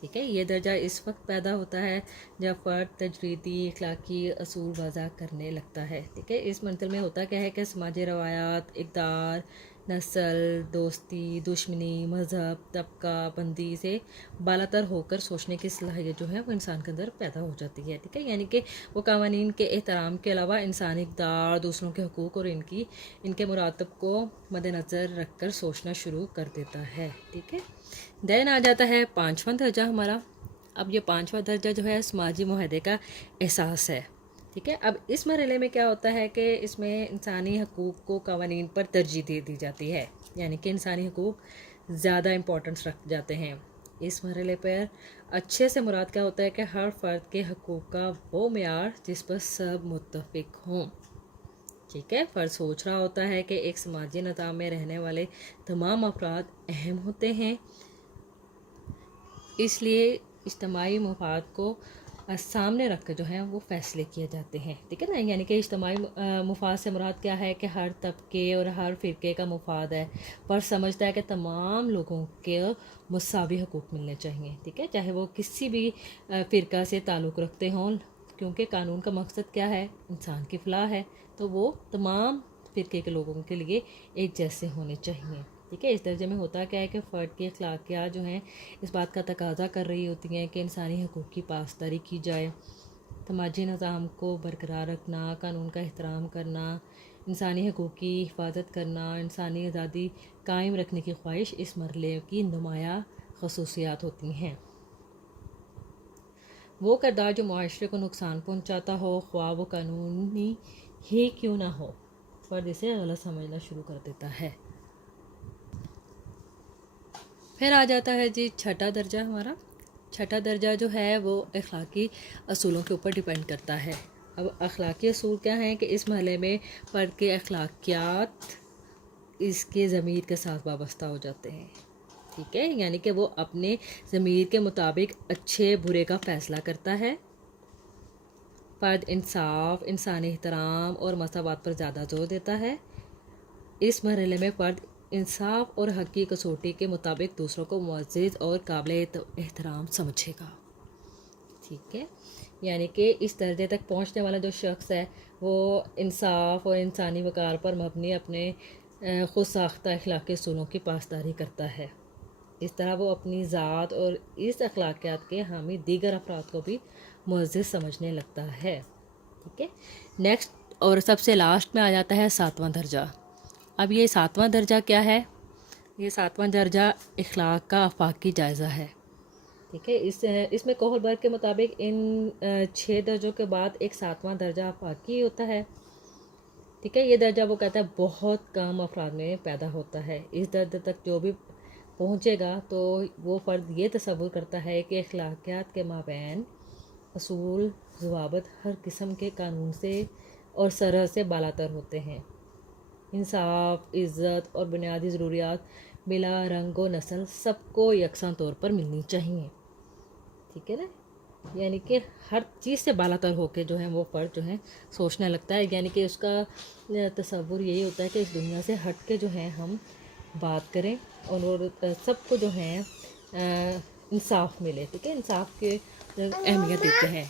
ٹھیک ہے، یہ درجہ اس وقت پیدا ہوتا ہے جب فرد تجریدی اخلاقی اصول وضع کرنے لگتا ہے. ٹھیک ہے، اس منزل میں ہوتا کیا ہے کہ سماجی روایات، اقدار، نسل، دوستی، دشمنی، مذہب، طبقہ بندی سے بالاتر ہو کر سوچنے کی صلاحیت جو ہے وہ انسان کے اندر پیدا ہو جاتی ہے. ٹھیک ہے، یعنی کہ وہ قوانین کے احترام کے علاوہ انسانی اقدار، دوسروں کے حقوق اور ان کے مراتب کو مد نظر رکھ کر سوچنا شروع کر دیتا ہے. ٹھیک ہے، دین آ جاتا ہے 5واں درجہ ہمارا. اب یہ 5واں درجہ جو ہے سماجی معاہدے کا احساس ہے. ٹھیک ہے، اب اس مرحلے میں کیا ہوتا ہے کہ اس میں انسانی حقوق کو قوانین پر ترجیح دے دی جاتی ہے، یعنی کہ انسانی حقوق زیادہ امپورٹنس رکھ جاتے ہیں. اس مرحلے پر اچھے سے مراد کیا ہوتا ہے کہ ہر فرد کے حقوق کا وہ معیار جس پر سب متفق ہوں. ٹھیک ہے، فرد سوچ رہا ہوتا ہے کہ ایک سماجی نظام میں رہنے والے تمام افراد اہم ہوتے ہیں، اس لیے اجتماعی مفاد کو سامنے رکھ کر جو ہے وہ فیصلے کیے جاتے ہیں. ٹھیک ہے نا، یعنی کہ اجتماعی مفاد سے مراد کیا ہے کہ ہر طبقے اور ہر فرقے کا مفاد ہے. فرد سمجھتا ہے کہ تمام لوگوں کے مساوی حقوق ملنے چاہیے. ٹھیک ہے، چاہے وہ کسی بھی فرقہ سے تعلق رکھتے ہوں، کیونکہ قانون کا مقصد کیا ہے؟ انسان کی فلاح ہے، تو وہ تمام فرقے کے لوگوں کے لیے ایک جیسے ہونے چاہیے. ٹھیک ہے، اس درجے میں ہوتا کیا ہے کہ فرد کی اخلاقیات جو ہیں اس بات کا تقاضا کر رہی ہوتی ہیں کہ انسانی حقوق کی پاسداری کی جائے. سماجی نظام کو برقرار رکھنا، قانون کا احترام کرنا، انسانی حقوق کی حفاظت کرنا، انسانی آزادی قائم رکھنے کی خواہش اس مرحلے کی نمایاں خصوصیات ہوتی ہیں. وہ کردار جو معاشرے کو نقصان پہنچاتا ہو، خواہ وہ قانونی ہی کیوں نہ ہو، فرد اسے غلط سمجھنا شروع کر دیتا ہے. پھر آ جاتا ہے جی 6واں درجہ ہمارا. 6واں درجہ جو ہے وہ اخلاقی اصولوں کے اوپر ڈیپینڈ کرتا ہے. اب اخلاقی اصول کیا ہیں کہ اس مرحلے میں فرد کے اخلاقیات اس کے ضمیر کے ساتھ وابستہ ہو جاتے ہیں. ٹھیک ہے، یعنی کہ وہ اپنے ضمیر کے مطابق اچھے برے کا فیصلہ کرتا ہے. فرد انصاف، انسانی احترام اور مساوات پر زیادہ زور دیتا ہے. اس مرحلے میں فرد انصاف اور حق کی کسوٹی کے مطابق دوسروں کو معزز اور قابل احترام سمجھے گا. ٹھیک ہے، یعنی کہ اس درجے تک پہنچنے والا جو شخص ہے وہ انصاف اور انسانی وقار پر مبنی اپنے خود ساختہ اخلاقی اصولوں کی پاسداری کرتا ہے. اس طرح وہ اپنی ذات اور اس اخلاقیات کے حامی دیگر افراد کو بھی معزز سمجھنے لگتا ہے. ٹھیک ہے، نیکسٹ اور سب سے لاسٹ میں آ جاتا ہے 7واں درجہ. اب یہ 7واں درجہ کیا ہے؟ یہ 7واں درجہ اخلاق کا آفاقی جائزہ ہے. ٹھیک ہے، اس میں کوہل برگ کے مطابق ان 6 درجوں کے بعد ایک 7واں درجہ آفاقی ہوتا ہے. ٹھیک ہے، یہ درجہ وہ کہتا ہے بہت کم افراد میں پیدا ہوتا ہے. اس درجے تک جو بھی پہنچے گا تو وہ فرد یہ تصور کرتا ہے کہ اخلاقیات کے مابین اصول ضوابط ہر قسم کے قانون سے اور سرحد سے بالاتر ہوتے ہیں. انصاف، عزت اور بنیادی ضروریات بلا رنگ و نسل سب کو یکساں طور پر ملنی چاہیے. ٹھیک ہے نا، یعنی کہ ہر چیز سے بالاتر ہو کے جو ہے وہ فرد جو ہے سوچنے لگتا ہے. یعنی کہ اس کا تصور یہی ہوتا ہے کہ اس دنیا سے ہٹ کے جو ہے ہم بات کریں اور سب کو جو ہے انصاف ملے. ٹھیک ہے، انصاف کی اہمیت دیتے ہیں.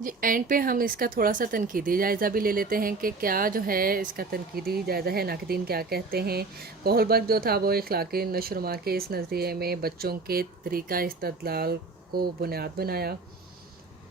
جی اینڈ پہ ہم اس کا تھوڑا سا تنقیدی جائزہ بھی لے لیتے ہیں کہ کیا جو ہے اس کا تنقیدی جائزہ ہے، ناقدین کیا کہتے ہیں. کوہل برگ جو تھا وہ اخلاقی نشوونما کے اس نظریے میں بچوں کے طریقہ استدلال کو بنیاد بنایا.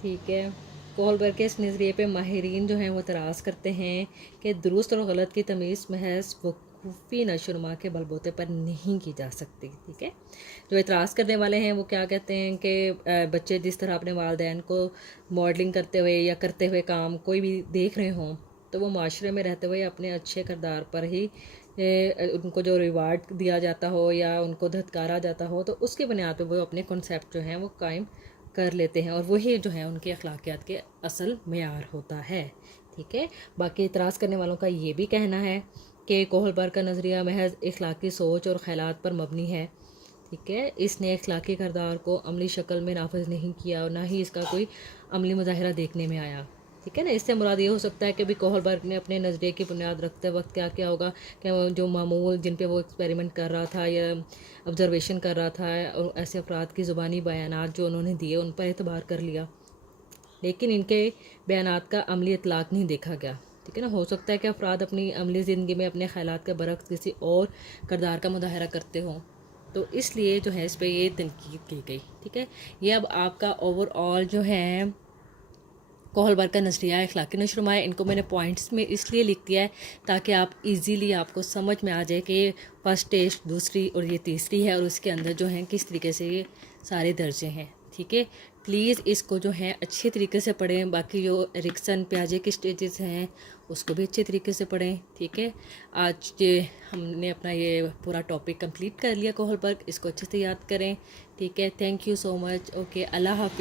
ٹھیک ہے، کوہل برگ کے اس نظریے پہ ماہرین جو ہیں وہ اعتراض کرتے ہیں کہ درست اور غلط کی تمیز محض وقوفی نشوونما کے بل بوتے پر نہیں کی جا سکتی. ٹھیک ہے، جو اعتراض کرنے والے ہیں وہ کیا کہتے ہیں کہ بچے جس طرح اپنے والدین کو ماڈلنگ کرتے ہوئے یا کرتے ہوئے کام کوئی بھی دیکھ رہے ہوں تو وہ معاشرے میں رہتے ہوئے اپنے اچھے کردار پر ہی ان کو جو ریوارڈ دیا جاتا ہو یا ان کو دھتکارا جاتا ہو تو اس کی بنیاد پہ وہ اپنے کنسیپٹ جو ہیں وہ قائم کر لیتے ہیں اور وہی جو ہے ان کے اخلاقیات کے اصل معیار ہوتا ہے. ٹھیک ہے، باقی اعتراض کرنے والوں کا یہ بھی کہنا ہے کہ کوہل برگ کا نظریہ محض اخلاقی سوچ اور خیالات پر مبنی ہے. ٹھیک ہے، اس نے اخلاقی کردار کو عملی شکل میں نافذ نہیں کیا اور نہ ہی اس کا کوئی عملی مظاہرہ دیکھنے میں آیا. ٹھیک ہے نا. اس سے مراد یہ ہو سکتا ہے کہ بھی کوہلبرگ نے اپنے نظریے کی بنیاد رکھتے وقت کیا کیا ہوگا کہ جو معمول جن پہ وہ ایکسپیریمنٹ کر رہا تھا یا آبزرویشن کر رہا تھا، اور ایسے افراد کی زبانی بیانات جو انہوں نے دیے ان پر اعتبار کر لیا، لیکن ان کے بیانات کا عملی اطلاق نہیں دیکھا گیا. ٹھیک ہے نا. ہو سکتا ہے کہ افراد اپنی عملی زندگی میں اپنے خیالات کے برعکس کسی اور کردار کا مظاہرہ کرتے ہوں، تو اس لیے جو ہے اس پہ یہ تنقید کی گئی. ٹھیک ہے. یہ اب آپ کا اوور آل جو ہے کوہلبرگ کا نظریہ اخلاقی نشو ہے. ان کو میں نے پوائنٹس میں اس لیے لکھ دیا ہے تاکہ آپ ایزیلی آپ کو سمجھ میں آ جائے کہ یہ فرسٹ ٹیسٹ، دوسری اور یہ تیسری ہے، اور اس کے اندر جو ہیں کس طریقے سے یہ سارے درجے ہیں. ٹھیک ہے. پلیز اس کو جو ہے اچھے طریقے سے پڑھیں. باقی جو ایرکسن پیاجے کے اسٹیجز ہیں اس کو بھی اچھے طریقے سے پڑھیں. ٹھیک ہے. آج ہم نے اپنا یہ پورا ٹاپک کمپلیٹ کر لیا کوہلبرگ. اس کو اچھے سے یاد کریں. ٹھیک ہے. Thank you so much. Okay. اللہ حافظ.